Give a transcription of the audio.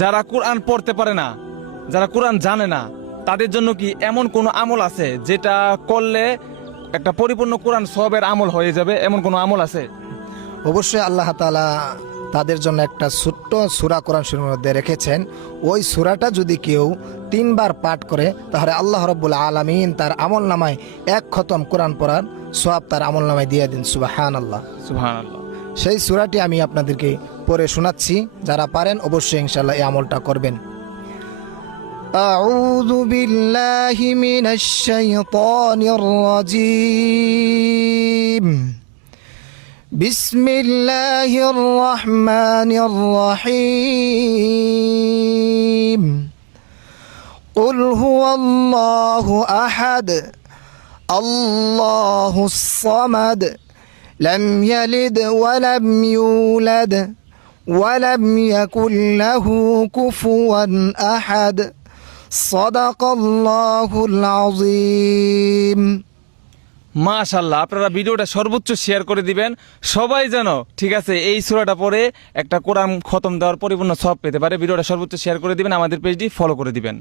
যারা কোরআন পড়তে পারে না, যারা কোরআন জানে না, তাদের জন্য কি এমন কোনো আমল আছে যেটা করলে একটা পরিপূর্ণ কোরআন সওয়াবের আমল হয়ে যাবে? এমন কোনো আমল আছে? অবশ্যই আল্লাহ তাআলা তাদের জন্য একটা ছোট্ট সূরা কোরআন শরীফের মধ্যে রেখেছেন। ওই সূরাটা যদি কেউ 3 বার পাঠ করে তাহলে আল্লাহ রাব্বুল আলামিন তার আমল নামায় 1 খতম কোরআন পড়ার সওয়াব তার আমল নামায় দিয়ে দিন। সুবহানাল্লাহ। সুবহানাল্লাহ। সেই সূরাটি আমি আপনাদেরকে পড়ে শোনাচ্ছি, যারা পারেন অবশ্যই ইনশাআল্লাহ এই আমলটা করবেন। আউযু বিল্লাহি মিনাশ শাইতানির রাজীম। বিসমিল্লাহির রহমানির রহিম। কুল হুয়াল্লাহু আহাদ আল্লাহুস সামাদ لم يلد ولم يولد ولم يكن له كفوا أحد صدق الله العظيم। মাশাআল্লাহ, আপনারা ভিডিওটা সর্বোচ্চ শেয়ার করে দিবেন, সবাই যেন ঠিক আছে এই সূরাটা পড়ে একটা কোরআন খতম দেওয়ার পরিপূর্ণ সওয়াব পেতে পারে। ভিডিওটা সর্বোচ্চ শেয়ার করে দিবেন, আমাদের পেজটি ফলো করে দিবেন।